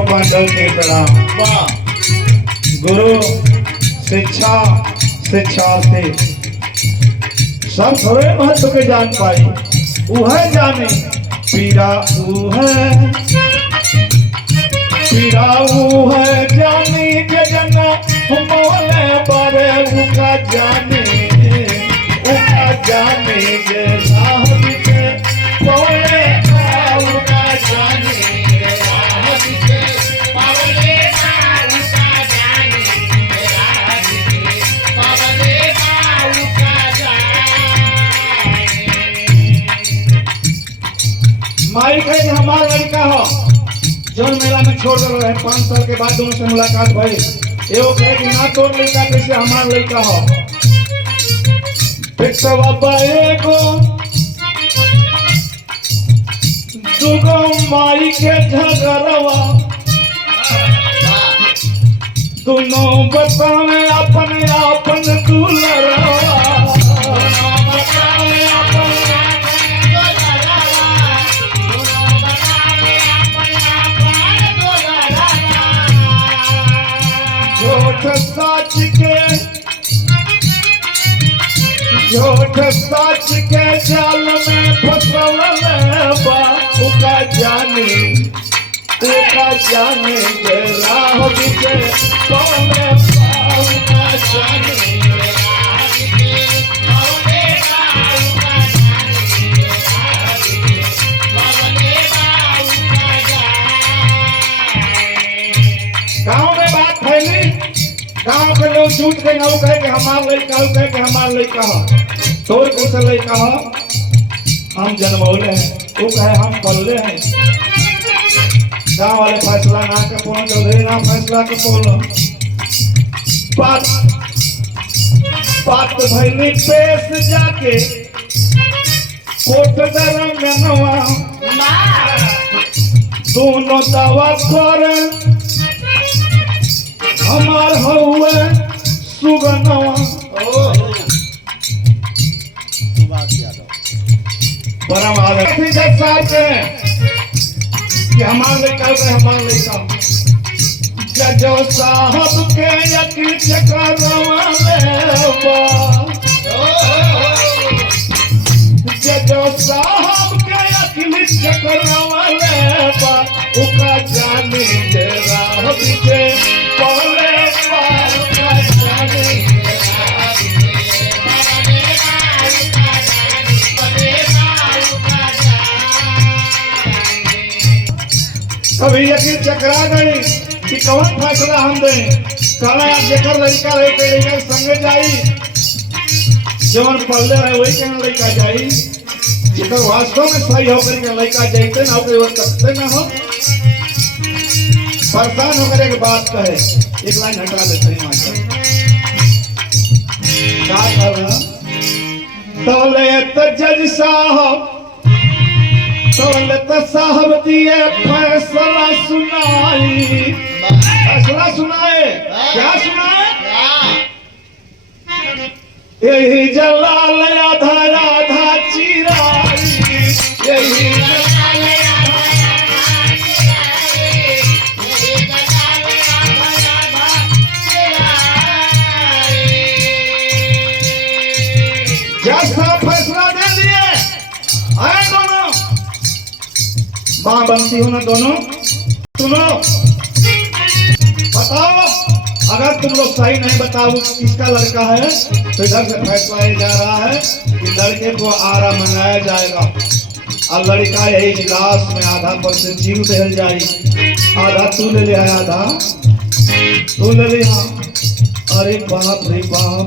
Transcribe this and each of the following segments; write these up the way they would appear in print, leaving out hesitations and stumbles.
को पांडव के प्रणाम। गुरु शिक्षा शिक्षार्थी सब थोड़े महत्व के जान पाई, वह जाने पीरा है जानी के जन मोले बारे उका जाने के राह के बोले उका जाने के राह के बोले उका जाने के राह के बोले उका जाने। माई कहे हमारा लड़का हो जौन मेला में छोड़ रहे 5 साल के बाद दोनों से मुलाकात भई। एगो कहे कि ना तोर लड़का कैसे हमार लड़का हो। बाबा एगो दुगो माई के झगड़वा दोनों बतावे अपन अपन दुलरवा झूठ सच के जाल में फंसल उका जाने के राह के बोले उका जाने गाँव में बात फैली, गाँव के लोग झूठ के ना कहे कि हमार लड़का हो, कहे कि हमार लड़का हो। तोर कैसे लड़का हो? हम जन्मौले हैं, वो कहे हम पल्ले हैं। गाँव वाले फैसला ना के पहुंच चौधरी ना फैसला के बोलो बात भैली पेश जाके कोट दरंगनवा दोनों दवा करे हमार हुए सुगनवा बड़ा मालूम कि हमार लड़का जजो साहब के यकीन जजो साहब के यकीन उका जाने के राह के बोले उका जाने कभी यकीन चकरा गई कि कौन फैसला हम दें। कहना आप जेकर लड़का रहे के लड़का संगे जाई, जवन पल्ले रहे वही कहना लड़का जाई। जेकर वास्तव में सही होकर के लड़का जाते ना होकर करते ना हो, परेशान होकर एक बात कहे। एक लाइन हटा देते हैं मास्टर क्या कर रहा तोले तो जज साहब दौलत साहब दिए फैसला सुनाई। फैसला सुनाए, क्या सुनाए? यही जलाल आधा राधा चिराई, यही जलाल जैसा फैसला दे दिए आए दोनों मां बनती हो ना दोनों। सुनो बताओ, अगर तुम लोग सही नहीं बताओ किसका लड़का है तो इधर से फैसला ये जा रहा है कि लड़के को आरा मंगाया जाएगा और लड़का यही गिलास में आधा पर से जीव दहल जाए। आधा तू ले ले, आधा तू ले ले। हाँ अरे बाप रे बाप,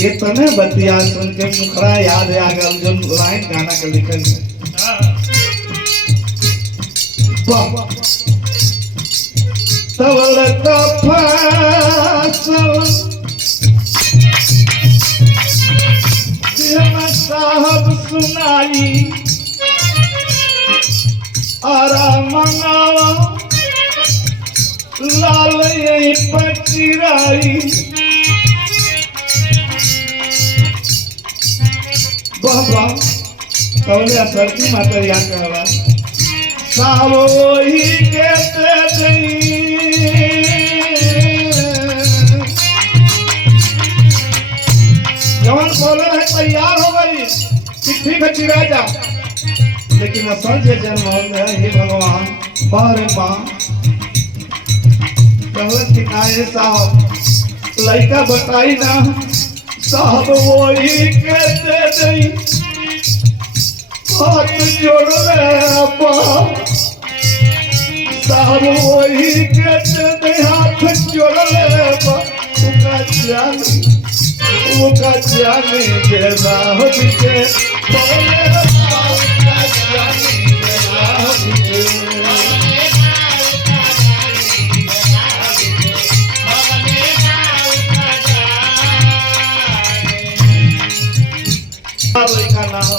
ये तने बतिया सुन के मुखरा याद आ गया जो लाइन गाना के लिखल है। दौलत साहब सुनाई आरा मंगावा लाल यही पचिराई। बाबा कौले सरती माता याद कहवा सावो ही कहते कि राजा, लेकिन असल जे जन्म है हे भगवान बारे माँ कहलत कि काहे साहब लड़का बताई ना साहब वही के दे दई हाथ जोड़ ले अब्बा साहब वही के दे हाथ जोड़ ले अब्बा वो का जाने दे राह के बोले अब्बा का जाने दे राह के लड़का ना हो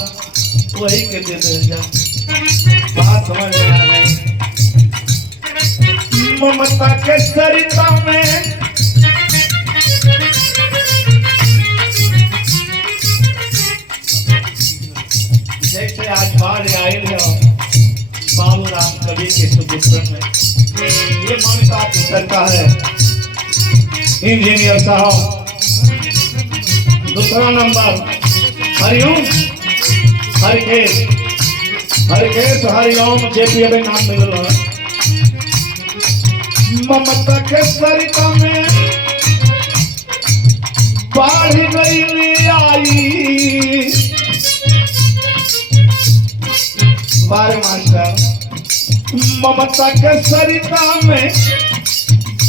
वही के दे दे जा बात समझ में आ गई ममता के सरिता में जैसे आज बाढ़ आयल है बाबू राम कवि के सुपुत्र में ये ममता की सरकार है इंजीनियर साहब दूसरा नंबर हरिओम हरिकेश हरिओम जेपी अबे नाम मिलल है ममता के सरिता में बाढ़ गई आई बारे मास्टर ममता के सरिता में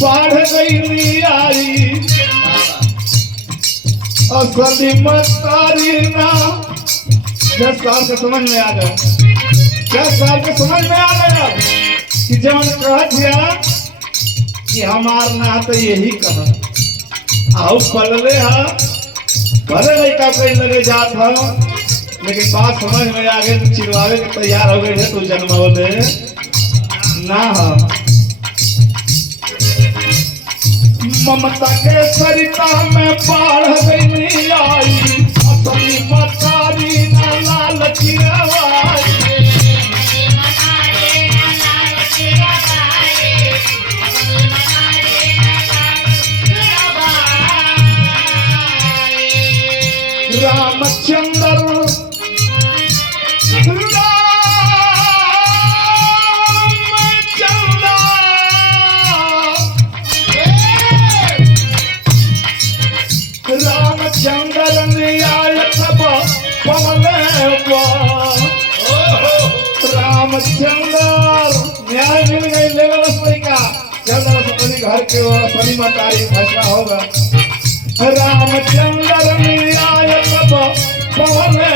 बाढ़ गई आई असली मतारी ना 10 साल के समझ में आ गया 10 साल के समझ में आ गया कि जब कह दिया कि हमार ना तो यही कहा आओ पलले हा भले लड़का कहीं लगे जात हा लेकिन बात समझ में आ गई तो चिरवावे के तैयार हो गए थे तो जन्मवले ना हा ममता के सरिता में बाढ़ गई आई असली मतारी ना लाल चिरवाई रामचंद्र रामचंद्र न्याय सब पवले रामचंद्र न्याय मिल गई लेवल का चंद्र अपने घर के सनी मतारी फैसला होगा रामचंद्र न्याय सब पवले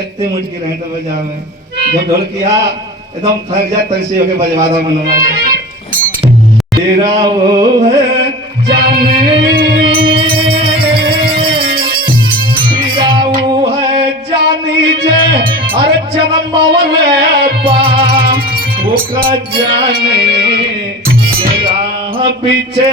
इतने मुझकी रहे तो बजावे जब ढोलकिया एकदम थक जाए तैसे होके बजवा दो मनोला तेरा वो है जाने तेरा वो है जानी जे हर जन्म वाले पा वो का जाने तेरा पीछे